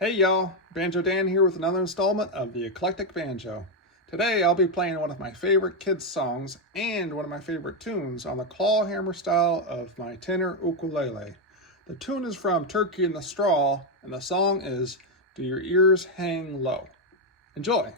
Hey y'all, Banjo Dan here with another installment of the Eclectic Banjo. Today I'll be playing one of my favorite kids songs and one of my favorite tunes on the clawhammer style of my tenor ukulele. The tune is from Turkey in the Straw and the song is Do Your Ears Hang Low. Enjoy!